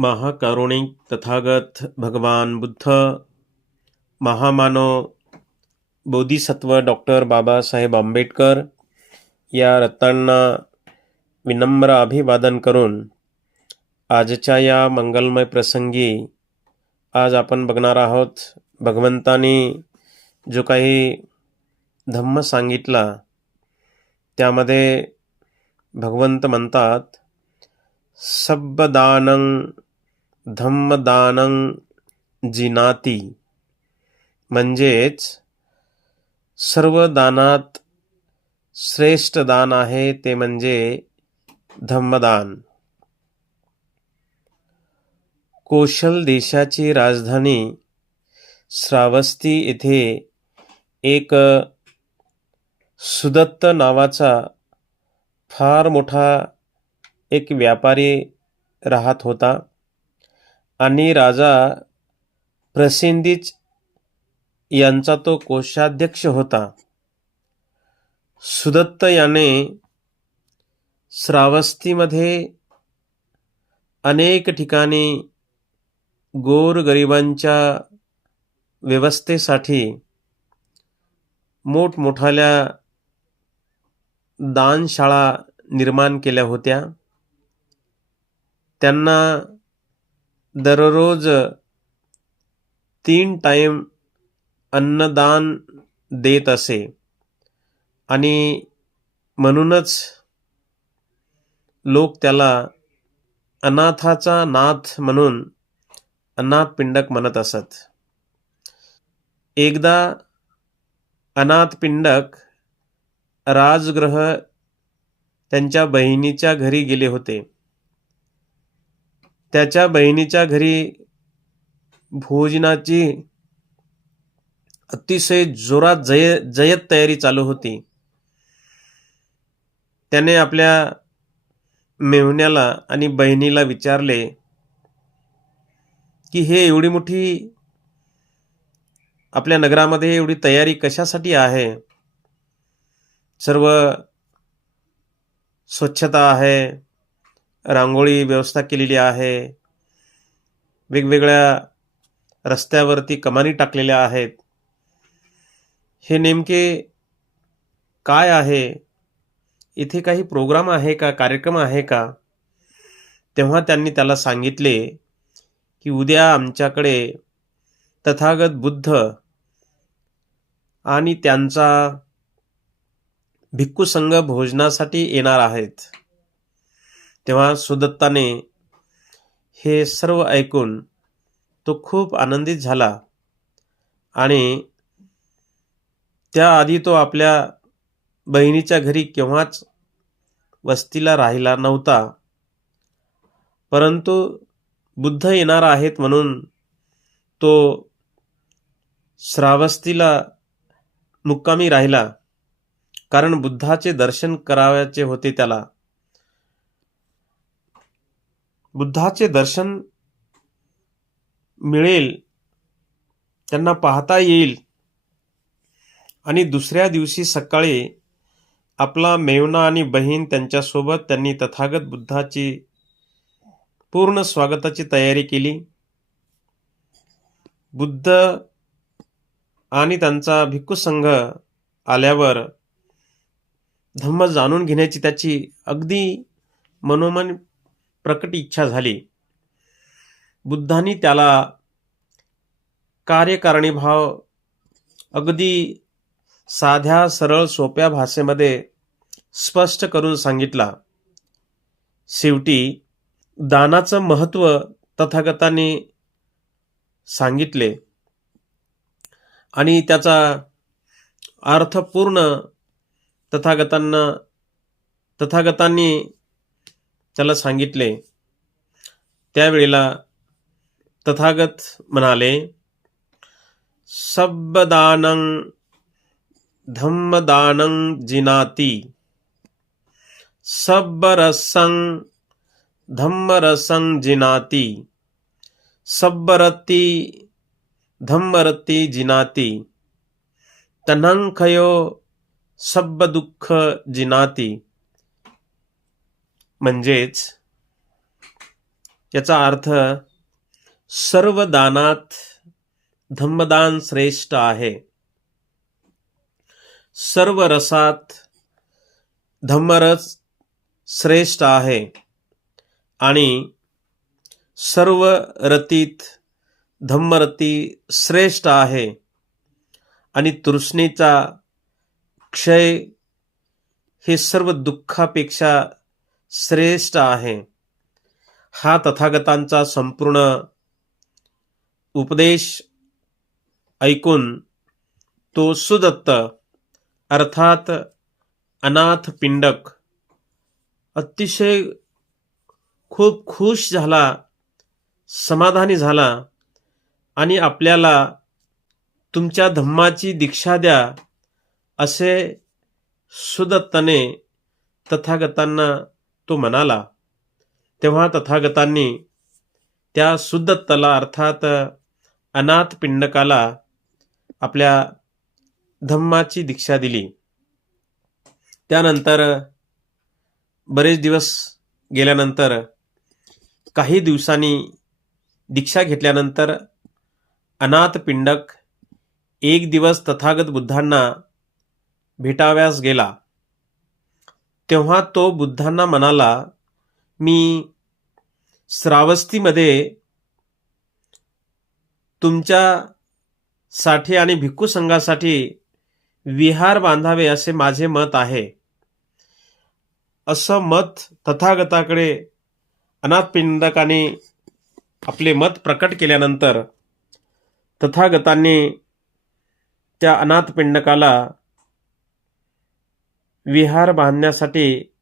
महाकारुणिक तथागत भगवान बुद्ध महामानव बोधिसत्व डॉक्टर बाबासाहेब आंबेडकर या रत्नांना विनम्र अभिवादन करून आजच्या या मंगलमय प्रसंगी आज आपण बघणार आहोत भगवंतानी जो काही धम्म सांगितला त्यामध्ये भगवंत म्हणतात सब्बदानं धम्मदानं जिनाती. म्हणजेच सर्व दानात श्रेष्ठ दान आहे ते म्हणजे धम्मदान. कोशल देशाची राजधानी श्रावस्ती येथे एक सुदत्त नावाचा फार मोठा एक व्यापारी राहत होता. आणि राजा प्रसिंधीच यांचा तो कोषाध्यक्ष होता. सुदत्त याने श्रावस्तीमध्ये अनेक ठिकाणी गोरगरिबांच्या व्यवस्थेसाठी मोठमोठाल्या दानशाळा निर्माण केल्या होत्या. त्यांना दररोज तीन टाईम अन्नदान देत असे. आणि म्हणूनच लोक त्याला अनाथाचा नाथ म्हणून अनाथ पिंडक म्हणत असत. एकदा अनाथ पिंडक राजग्रह त्यांच्या बहिणीच्या घरी गेले होते. त्याच्या बहिणीच्या घरी भोजनाची अतिशय जोरात जय जयत तयारी चालू होती. त्याने आपल्या मेहुण्याला आणि बहिणीला विचारले की हे एवढी मोठी आपल्या नगरामध्ये एवढी तयारी कशासाठी आहे? सर्व स्वच्छता आहे रांगोळी व्यवस्था केलेली आहे. वेगवेगळ्या रस्त्यावरती कमानी टाकलेल्या आहेत. हे नेमके काय आहे? इथे काही प्रोग्राम आहे का? कार्यक्रम आहे का? तेव्हा त्यांनी त्याला सांगितले की उद्या आमच्याकडे तथागत बुद्ध आणि त्यांचा भिक्खू संघ भोजनासाठी येणार आहेत. तेव्हा सुदत्ताने हे सर्व ऐकून तो खूप आनंदित झाला आणि त्याआधी तो आपल्या बहिणीच्या घरी केव्हाच वस्तीला राहिला नव्हता. परंतु बुद्ध येणार आहेत म्हणून तो श्रावस्तीला मुक्कामी राहिला कारण बुद्धाचे दर्शन करावयाचे होते त्याला. बुद्धाचे दर्शन मिळेल त्यांना पाहता येईल. आणि दुसऱ्या दिवशी सकाळी आपला मेवना आणि बहीण त्यांच्यासोबत त्यांनी तथागत बुद्धाची पूर्ण स्वागताची तयारी केली. बुद्ध आणि त्यांचा भिक्खू संघ आल्यावर धम्म जाणून घेण्याची त्याची अगदी मनोमन प्रकट इच्छा झाली. बुद्धांनी त्याला कार्यकारिणी भाव अगदी साध्या सरळ सोप्या भाषेमध्ये स्पष्ट करून सांगितला. शेवटी दानाचं महत्त्व तथागताने सांगितले आणि त्याचा अर्थपूर्ण तथागतांना तथागतांनी त्याला सांगितले त्यावेळेला तथागत म्हणाले सबदानं धम्मदानं जिनाती सबरसं धम्मरसं जिनाती सब्बरती धम्मरती जिनाती तनंखयो सब्बदुःख जिनाती। म्हणजेच याचा अर्थ सर्व दानात धम्मदान श्रेष्ठ आहे. सर्व रसात धम्मरस श्रेष्ठ आहे आणि सर्व रतीत धम्मरती श्रेष्ठ आहे आणि तृष्णेचा क्षय हे सर्व दुःखापेक्षा श्रेष्ठ आहे. हा तथागतांचा संपूर्ण उपदेश ऐकून तो सुदत्त अर्थात अनाथ पिंडक अतिशय खूप खुश झाला समाधानी झाला आणि आपल्याला तुमच्या धम्माची दीक्षा द्या असे सुदत्ताने तथागतांना तो म्हणाला तेव्हा तथागतांनी त्या सुदत्ताला अर्थात अनाथ पिंडकाला आपल्या धम्माची दीक्षा दिली. त्यानंतर बरेच दिवस गेल्यानंतर काही दिवसांनी दीक्षा घेतल्यानंतर अनाथ पिंडक एक दिवस तथागत बुद्धांना भेटाव्यास गेला. तेव्हा तो बुद्धांना म्हणाला मी श्रावस्तीमध्ये तुमच्यासाठी आणि भिक्खू संघासाठी विहार बांधावे असे माझे मत आहे. असं मत तथागताकडे अनाथपिंडकाने आपले मत प्रकट केल्यानंतर तथागतांनी त्या अनाथपिंडकाला विहार बांधण्यासाठी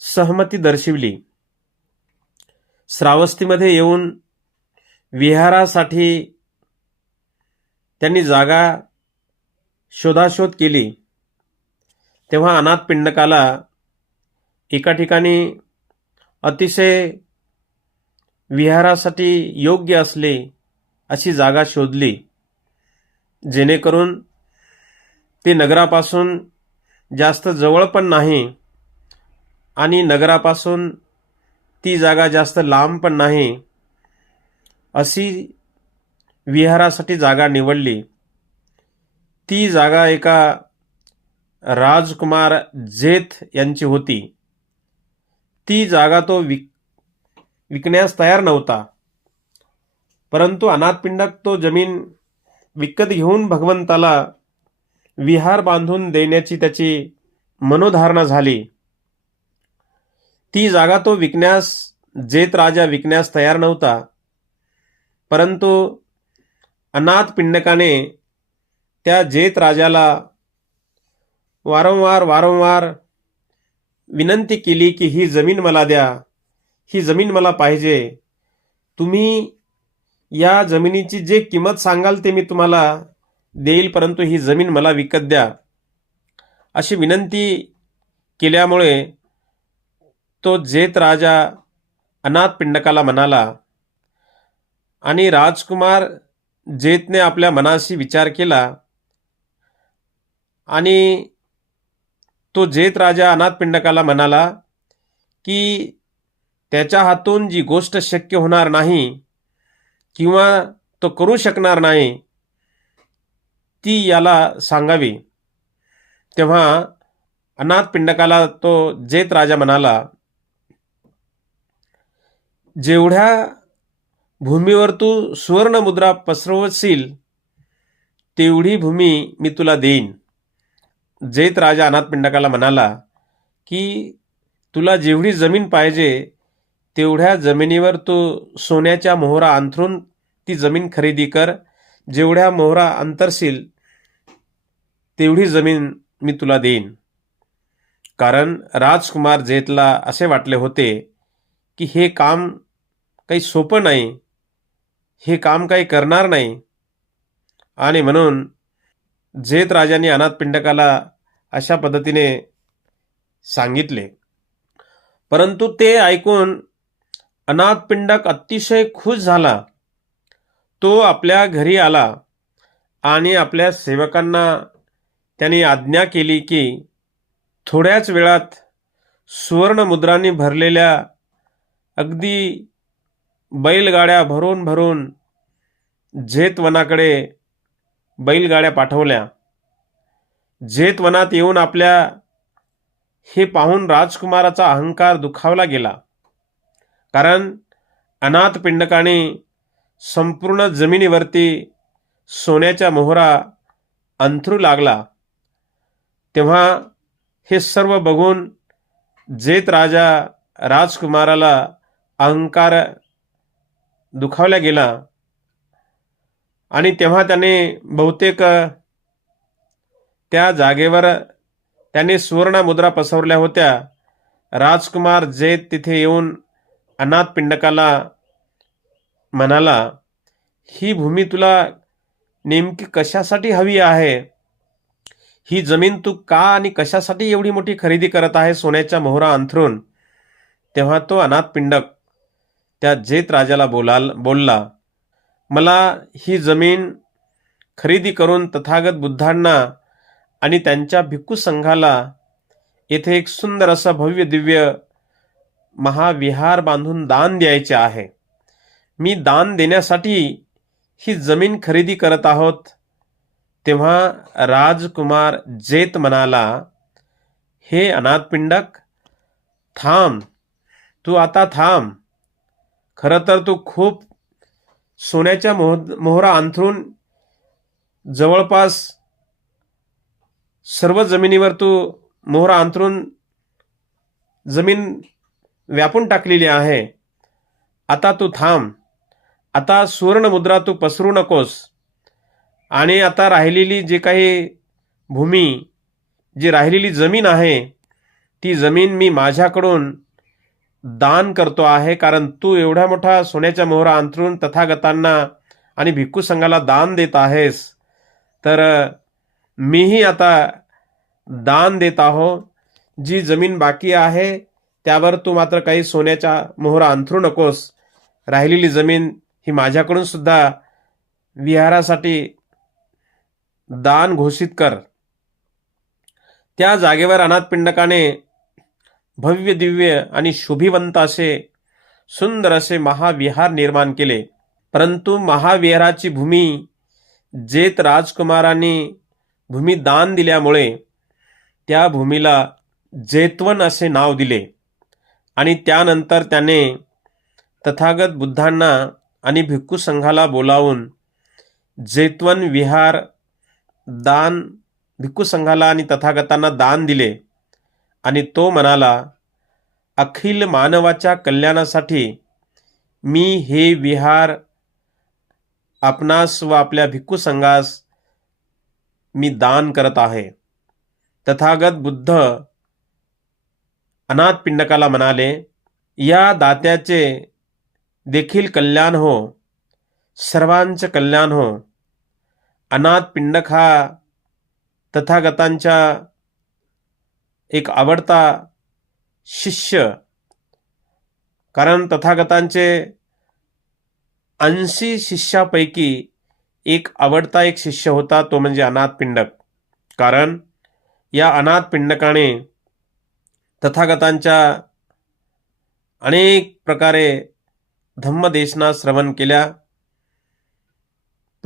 सहमती दर्शविली. श्रावस्तीमध्ये येऊन विहारासाठी त्यांनी जागा शोधाशोध केली. तेव्हा अनाथ पिंडकाला एका ठिकाणी अतिशय विहारासाठी योग्य असले अशी जागा शोधली. जेणेकरून ते नगरापासून जास्त जवळ पण नाही आणि नगरापासून ती जागा जास्त लांब पण नाही अशी विहारासाठी जागा निवडली. ती जागा एका राजकुमार जेथ यांची होती. ती जागा तो विक विकण्यास तयार नव्हता. परंतु अनाथपिंडक तो जमीन विकत घेऊन भगवंताला विहार बांधून देण्याची त्याची मनोधारणा झाली. ती जागा तो विकण्यास जेत राजा विकण्यास तयार नव्हता. परंतु अनाथ पिंडकाने त्या जेत राजाला वारंवार वारंवार विनंती केली की ही जमीन मला द्या ही जमीन मला पाहिजे. तुम्ही या जमिनीची जे किंमत सांगाल ते मी तुम्हाला देईल परंतु ही जमीन मला विकत द्या. अशी विनंती केल्यामुळे तो जेत राजा अनाथ पिंडकाला म्हणाला आणि राजकुमार जेतने आपल्या मनाशी विचार केला आणि तो जेत राजा अनाथ पिंडकाला म्हणाला की त्याच्या हातून जी गोष्ट शक्य होणार नाही किंवा तो करू शकणार नाही ती याला सांगावी. तेव्हा अनाथ पिंडकाला तो जेत राजा म्हणाला जेवढ्या भूमीवर तू सुवर्ण मुद्रा पसरवशील तेवढी भूमी मी तुला देईन. जेत राजा अनाथ पिंडकाला म्हणाला की तुला जेवढी जमीन पाहिजे तेवढ्या जमिनीवर तू सोन्याच्या मोहरा अंथरून ती जमीन खरेदी कर. जेवढ्या मोहरा अंतरशील तेवढी जमीन मी तुला देईन. कारण राजकुमार जेतला असे वाटले होते की हे काम काही सोपं नाही हे काम काही करणार नाही. आणि म्हणून जेत राजाने अनाथ पिंडकाला अशा पद्धतीने सांगितले. परंतु ते ऐकून अनाथ पिंडक अतिशय खुश झाला. तो आपल्या घरी आला आणि आपल्या सेवकांना त्यांनी आज्ञा केली की थोड्याच वेळात सुवर्ण मुद्रांनी भरलेल्या अगदी बैलगाड्या भरून भरून झेतवनाकडे बैलगाड्या पाठवल्या. झेतवनात येऊन आपल्या हे पाहून राजकुमाराचा अहंकार दुखावला गेला. कारण अनाथ पिंडकाने संपूर्ण जमिनीवरती सोन्याच्या मोहरा अंथरू लागला. तेव्हा हे सर्व बघून जेत राजा राजकुमाराला अहंकार दुखावला गेला. आणि तेव्हा त्याने बहुतेक त्या जागेवर त्याने सुवर्ण मुद्रा पसरवल्या होत्या. राजकुमार जेत तिथे येऊन अनाथ पिंडकाला म्हणाला ही भूमी तुला नेमकी कशासाठी हवी आहे? ही जमीन तू का आणि कशासाठी एवढी मोठी खरेदी करत आहे सोन्याच्या मोहरा अंथरून? तेव्हा तो अनाथ पिंडक त्या जेत राजाला बोलाल बोलला मला ही जमीन खरेदी करून तथागत बुद्धांना आणि त्यांच्या भिक्खू संघाला येथे एक सुंदर असं भव्य दिव्य महाविहार बांधून दान द्यायचे आहे. मी दान देण्यासाठी ही जमीन खरेदी करत आहोत. तेव्हा राजकुमार जेत म्हणाला हे अनाथपिंडक थांब तू आता थांब. खरं तर तू खूप सोन्याच्या मोह मोहरा अंथरून जवळपास सर्व जमिनीवर तू मोहरा अंथरून जमीन व्यापून टाकलेली आहे. आता तू थांब. आता सुवर्णमुद्रा तू पसरू नकोस. आणि आता राहिलेली जे काही भूमी जी राहिलेली जमीन आहे ती जमीन मी माझ्याकडून दान करतो आहे कारण तू एवढा मोठा सोन्याच्या मोहरा अंतरून तथागतांना आणि भिक्खू संघाला दान देत आहेस. तर मीही आता दान देत आहो. जी जमीन बाकी आहे त्यावर तू मात्र काही सोन्याच्या मोहरा अंथरू नकोस. राहिलेली जमीन ही माझ्याकडून सुद्धा विहारासाठी दान घोषित कर. त्या जागेवर अनाथपिंडकाने भव्य दिव्य आणि शुभिवंत असे सुंदर असे महाविहार निर्माण केले. परंतु महाविहाराची भूमी जेत राजकुमारांनी भूमी दान दिल्यामुळे त्या भूमीला जेतवन असे नाव दिले आणि त्यानंतर त्याने तथागत बुद्धांना आणि भिक्खू संघाला बोलावून जेतवन विहार दान भिक्खू संघाला आणि तथागतांना दान दिले. आणि तो म्हणाला अखिल मानवाच्या कल्याणासाठी मी हे विहार आपणास व आपल्या भिक्खू संघास मी दान करत आहे. तथागत बुद्ध अनाथ पिंडकाला म्हणाले या दात्याचे देखील कल्याण हो. सर्वांचं कल्याण हो. अनाथ पिंडक हा तथागतांच्या एक आवडता शिष्य. कारण तथागतांचे ऐंशी शिष्यापैकी एक आवडता एक शिष्य होता तो म्हणजे अनाथ पिंडक. कारण या अनाथ पिंडकाने तथागतांच्या अनेक प्रकारे धम्मदेशना श्रवण केल्या.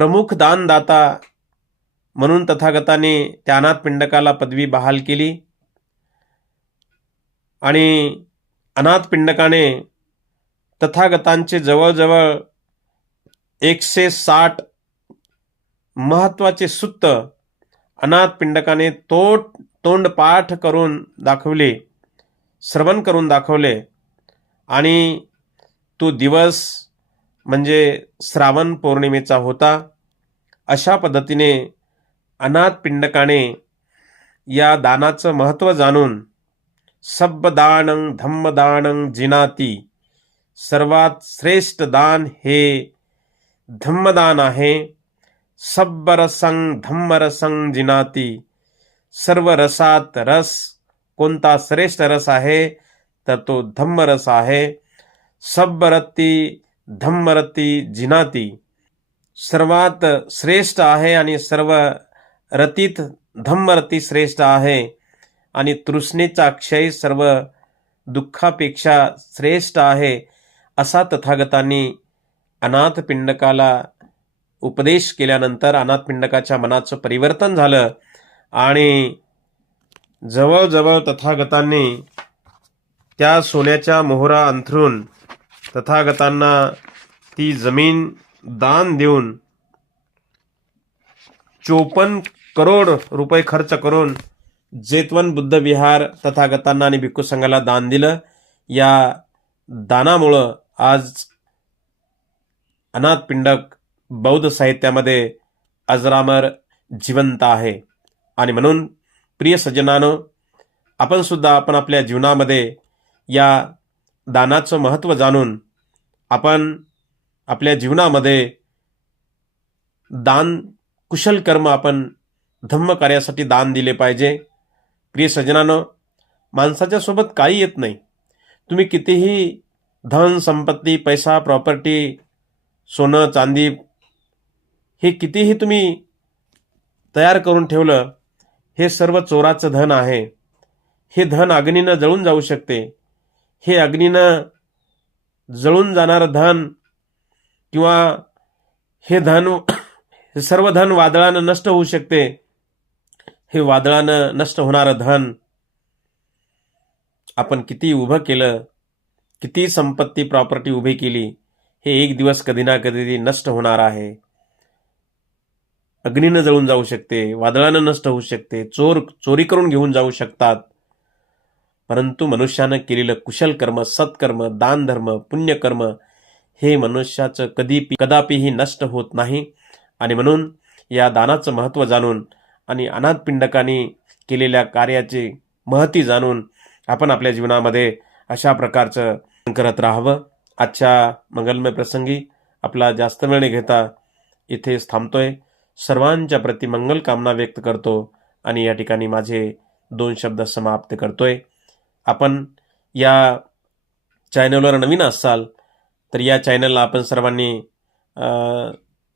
प्रमुख दानदाता म्हणून तथागताने त्या अनाथ पिंडकाला पदवी बहाल केली. आणि अनाथ पिंडकाने तथागतांचे जवळजवळ एकशे साठ महत्त्वाचे सुत्त अनाथ पिंडकाने तोट तोंडपाठ करून दाखवले श्रवण करून दाखवले. आणि तो दिवस म्हणजे श्रावण पौर्णिमेचा होता. अशा पद्धतीने अनाथ पिंडकाने या दानाचं महत्त्व जाणून सब्बदानं धम्मदानं जिनाती सर्वात श्रेष्ठ दान हे धम्मदान आहे. सब्बरसंग धम्मरसंग जिनाती सर्व रसात रस कोणता श्रेष्ठ रस आहे तर तो धम्मरस आहे. सब्बरती धम्मरती जिनाती. सर्वात श्रेष्ठ आहे आणि सर्व रतीत धम्मरती श्रेष्ठ आहे आणि तृष्णेचा क्षय सर्व दुःखापेक्षा श्रेष्ठ आहे असा तथागतांनी अनाथ पिंडकाला उपदेश केल्यानंतर अनाथ पिंडकाच्या मनाचं परिवर्तन झालं आणि जवळजवळ तथागतांनी त्या सोन्याच्या मोहरा अंथरून तथागतांना ती जमीन दान देऊन चोपन्न करोड रुपये खर्च करून जेतवन बुद्ध विहार तथागतांना आणि भिक्खू संघाला दान दिलं. या दानामुळं आज अनाथ पिंडक बौद्ध साहित्यामध्ये अजरामर जिवंत आहे. आणि म्हणून प्रिय सज्जनानं आपण सुद्धा आपण आपल्या जीवनामध्ये या दानाचं महत्त्व जाणून आपण आपल्या जीवनामध्ये दान कुशल कर्म आपण धम्म कार्यासाठी दान दिले पाहिजे. प्रिय सजनानं माणसाच्या सोबत काही येत नाही. तुम्ही कितीही धन संपत्ती पैसा प्रॉपर्टी सोनं चांदी हे कितीही तुम्ही तयार करून ठेवलं हे सर्व चोराचं धन आहे. हे धन अग्नीनं जळून जाऊ शकते. हे अग्नीनं जळून जाणारं धन किंवा हे धन हे सर्व धन वादळानं नष्ट होऊ शकते. हे वादळानं नष्ट होणारं धन आपण किती उभं केलं किती संपत्ती प्रॉपर्टी उभी केली हे एक दिवस कधी ना कधी नष्ट होणार आहे. अग्नीनं जळून जाऊ शकते वादळानं नष्ट होऊ शकते चोर चोरी करून घेऊन जाऊ शकतात. परंतु मनुष्यानं केलेलं कुशल कर्म सत्कर्म दानधर्म पुण्यकर्म हे मनुष्याचं कधी कदापिही नष्ट होत नाही. आणि म्हणून या दानाचं महत्त्व जाणून आणि अनाथपिंडकांनी केलेल्या कार्याची महती जाणून आपण आपल्या जीवनामध्ये अशा प्रकारचं करत राहावं. आजच्या मंगलमय प्रसंगी आपला जास्त वेळ घेता इथेच थांबतोय. सर्वांच्या प्रति मंगल कामना व्यक्त करतो आणि या ठिकाणी माझे दोन शब्द समाप्त करतोय. आपण या चॅनलवर नवीन असाल तर या चॅनलला आपण सर्वांनी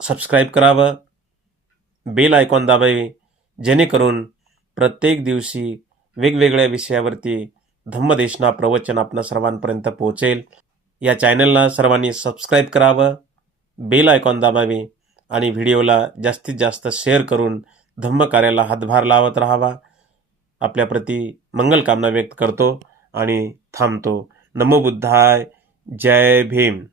सबस्क्राईब करावं. बेल आयकॉन दाबावे जेणेकरून प्रत्येक दिवशी वेगवेगळ्या विषयावरती धम्मदेशना प्रवचन आपणा सर्वांपर्यंत पोहोचेल. या चॅनलला सर्वांनी सबस्क्राईब करावं बेल आयकॉन दाबावे आणि व्हिडिओला जास्तीत जास्त शेअर करून धम्म कार्याला हातभार लावत राहावा. आपल्याप्रती मंगलकामना व्यक्त करतो आणि थांबतो. नमो बुद्धाय. जय भीम.